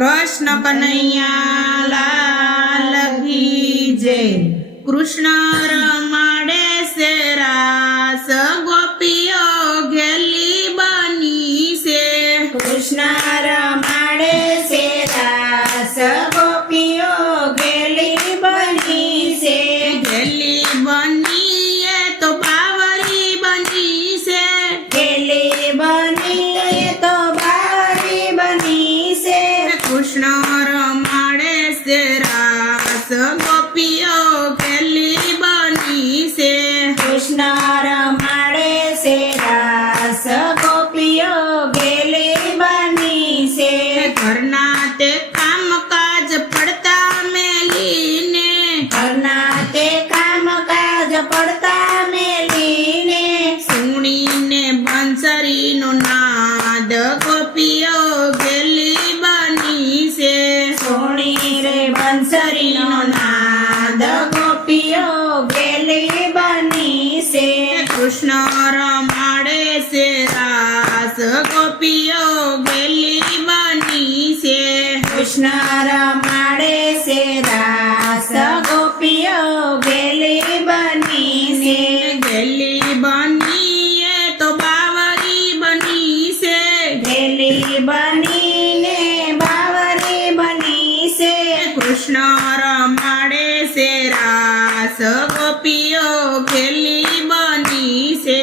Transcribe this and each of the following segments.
कृष्ण कन्हैया लाल की जय। कृष्ण रमाड़े से रास गोपियों गेली बनी से। कृष्ण रमाड़े से रास गोपियों गेली बनी से। गेली बनी ये तो बावरी बनी से। गेली बनी ये तो बावरी बनी से। कृष्ण रमाड़े से रास गोपियों गेली बनी से। कृष्ण रमाड़े से रास गोपियों गेली बनी से। घरना ते काम काज पड़ता मेलीने। घरना ते काम काज पड़ता मेलीने। सुणीने બંસરી નો નાદ ગોપીઓ ગેલી બની છે। સોણી રે બંસરી નો નાદ ગોપીઓ ગેલી બની से। કૃષ્ણ રમાડે છે રાસ ગોપીઓ ગેલી બની છે। कृष्ण रमाड़े से रास गोपियों गेली बनी से। ગેલી બની એ તો બાવરી બની છે। गेली बनी ने बावरी बनी से। કૃષ્ણ રમાડે છે રાસ ગોપીઓ ગેલી બની છે।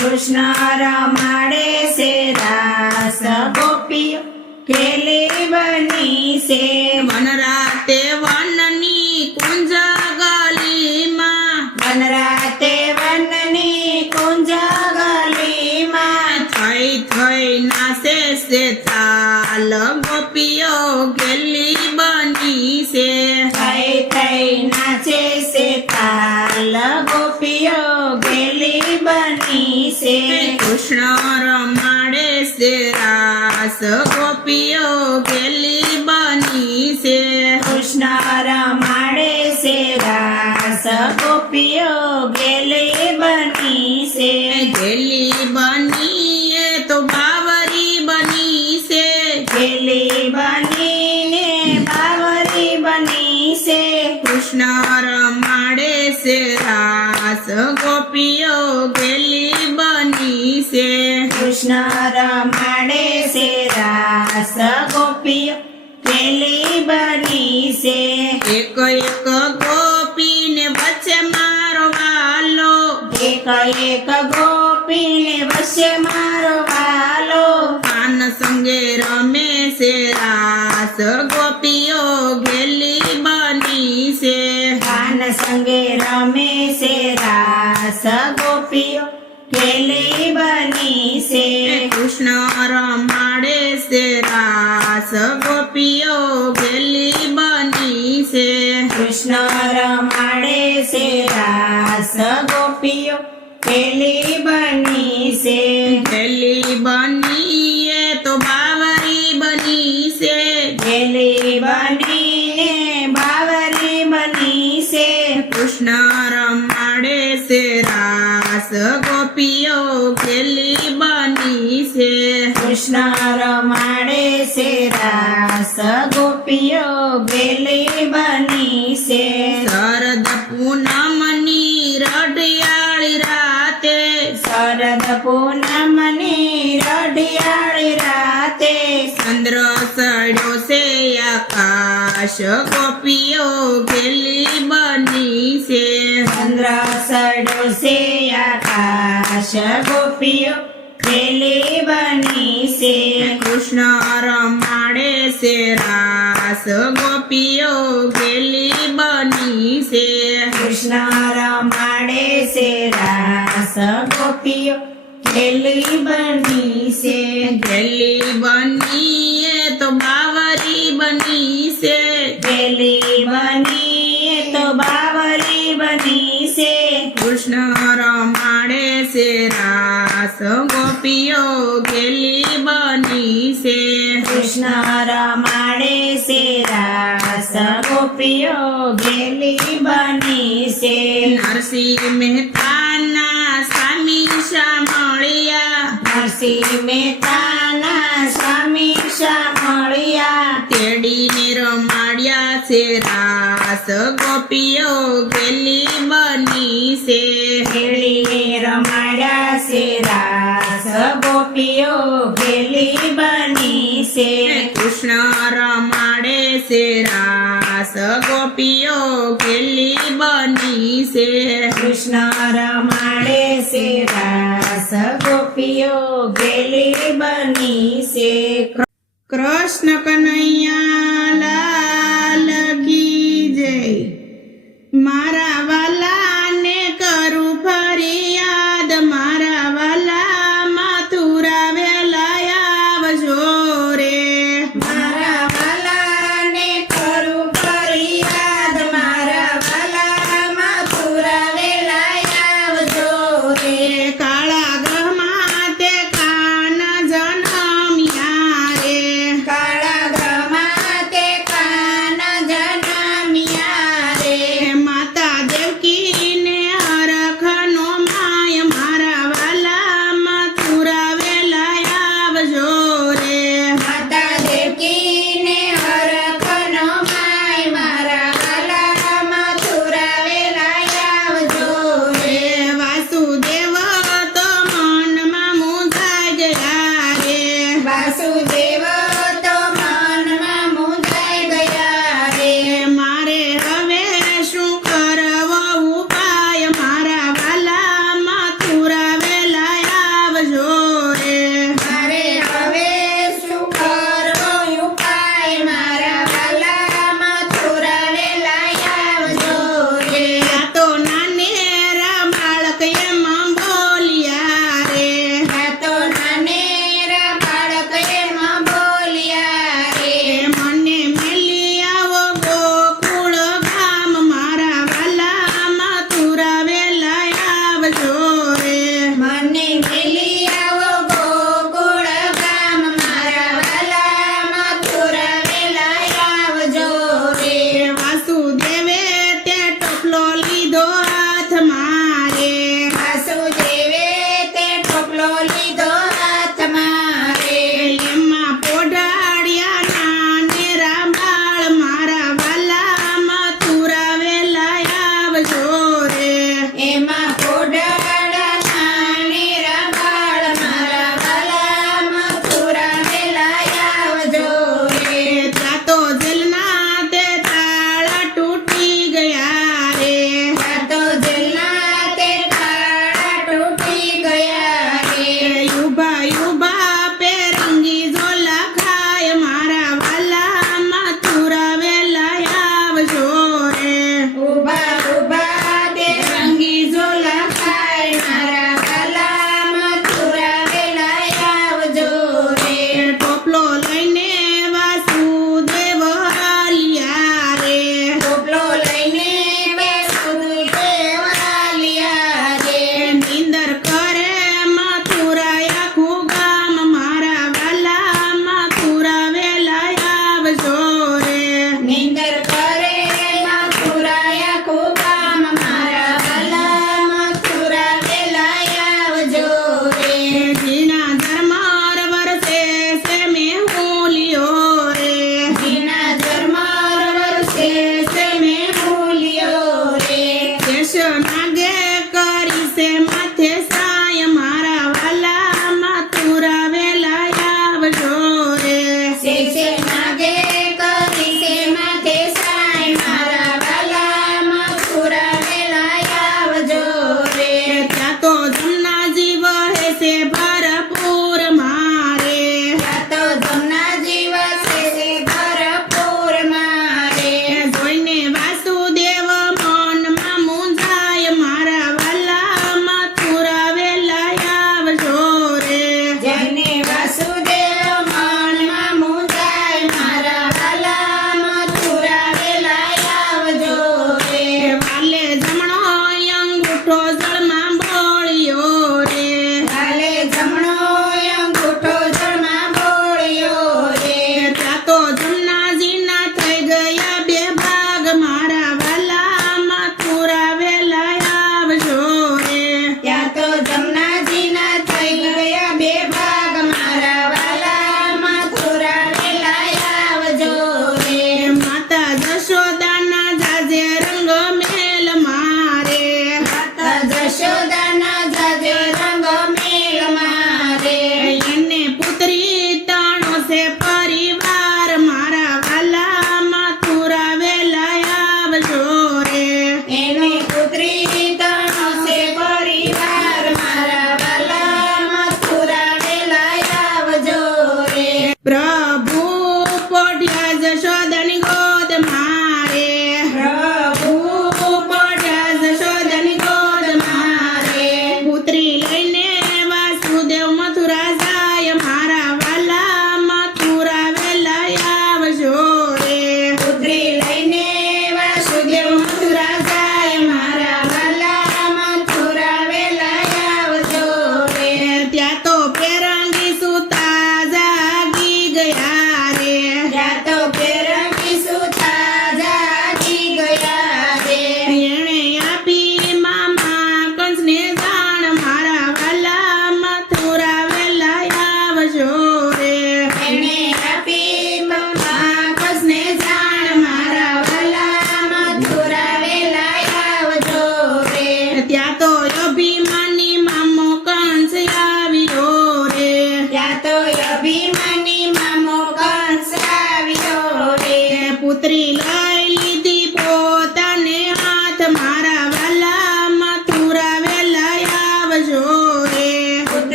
कृष्ण रमाड़े से रास गोपियों गेली बनी से। વનરાતે વનની કુંજ ગલીમાં वनराते वननी कुंज गलीमा। થઈ થઈ નાસે છે તાલ ગોપીઓ ગેલી બની છે। थई थई नाचे से ताल गोपियों गेली बनी से। કૃષ્ણ રમાડે છે રાસ ગોપીઓ ગેલી બની છે। कृष्ण रमाड़े से रास गोपियों गेली बनी से। ગેલી બની એ તો બાવરી બની છે। गेली बनी ने बावरी बनी से। કૃષ્ણ રમાડે છે રાસ ગોપીઓ ગેલી બની છે। कृष्ण रमाड़े से रास गोपियों गेली बनी से। એક એક ગોપીને વચ્ચે મારો વાલો। एक एक गोपी ने वश्य मारो वालो। પાન સંગે રમે છે રાસ ગોપીઓ ગેલી બની છે। कान संगे रमे से रास गोपियों गेली बनी से। કૃષ્ણ રમાડે છે રાસ ગોપીઓ ગેલી બની છે। कृष्ण रमाड़े से रास गोपियों गेली बनी से। ગેલી બની એ તો બાવરી બની છે। गेली बनी ने बावरी बनी से। કૃષ્ણ રમાડે છે રાસ ગોપીઓ ગેલી બની છે। कृष्ण रमाड़े से रास गोपियों गेली बनी से। શરદ પૂનમની રઢિયાળી રાતે शरद पूनमनी रढियाળી राते। ચંદ્ર સડ્યો છે આકાશ ગોપીઓ ગેલી બની છે। चंद्र सड़ो से आकाश गोपियों गेली बनी से। કૃષ્ણ રમાડે છે રાસ ગોપીઓ ગેલી બની છે। कृष्ण रमाड़े से रास गोपियों गेली बनी से। ગેલી બની એ તો બાવરી બની છે। गेली बनी तो बावरी बनी से। કૃષ્ણ રમાડે છે રાસ ગોપીઓ ગેલી બની છે। कृष्ण रमाड़े से रास गोपियों गेली बनी से। નરસિંહ મહેતાના સ્વામી શામળિયા नरसिंह मेहताना स्वामी शामळिया। તેડી ખેડીને રમાડ્યા છે રાસ ગોપીઓ ગેલી બની છે ખેડીને રમાડ્યા છે રાસ ગોપીઓ ઘેલી બની છે કૃષ્ણ રમાડે છે રાસ ગોપીઓ ગેલી બની છે કૃષ્ણ રમાડે છે રાસ ગોપીઓ ઘેલી બની છે કૃષ્ણ કનૈયા